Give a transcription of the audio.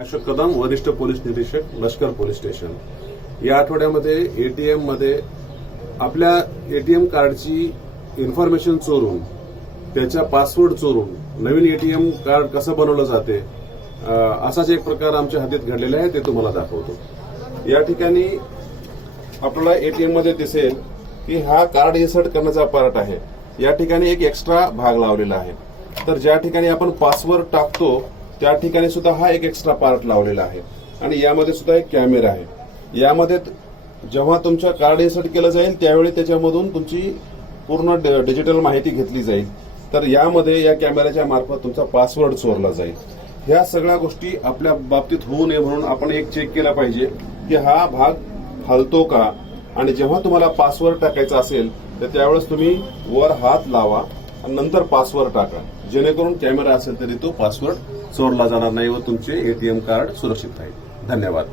अशोक कदम, वरिष्ठ पोलीस निरीक्षक, लष्कर पोलीस स्टेशन। या आठवड्यामध्ये एटीएम मध्ये आपल्या एटीएम कार्डची इन्फॉर्मेशन चोरून, त्याचा पासवर्ड चोरून नवीन एटीएम कार्ड कसं बनवलं जाते असाच एक प्रकार आमच्या हातीत घडलेला आहे, ते तुम्हाला दाखवतो। या ठिकाणी आपल्याला एटीएम मध्ये दिसेल की हा कार्ड इन्सर्ट करण्याचा पार्ट आहे। या ठिकाणी एक एक्स्ट्रा भाग लावलेला आहे। तर ज्या ठिकाणी आपण पासवर्ड टाकतो त्या ठिकाणी सुद्धा हा एक एक्स्ट्रा पार्ट लावलेला आहे आणि यामध्ये सुद्धा एक कॅमेरा आहे। यामध्ये जेव्हा तुमचं कार्ड इन्सर्ट केलं जाईल त्यावेळी त्याच्यामधून तुमची पूर्ण डिजिटल माहिती घेतली जाईल। तर यामध्ये या कॅमेऱ्याच्या मार्फत तुमचा पासवर्ड चोरला जाईल। ह्या सगळ्या गोष्टी आपल्या बाबतीत होऊ नये म्हणून आपण एक चेक केला पाहिजे की हा भाग हलतो का, आणि जेव्हा तुम्हाला पासवर्ड टाकायचा असेल तर त्यावेळेस तुम्ही वर हात लावा आणि नंतर पासवर्ड टाका, जेणेकरून कॅमेरा असेल तरी तो पासवर्ड चोरला जाणार नाही व तुमचे एटीएम कार्ड सुरक्षित राहील। धन्यवाद।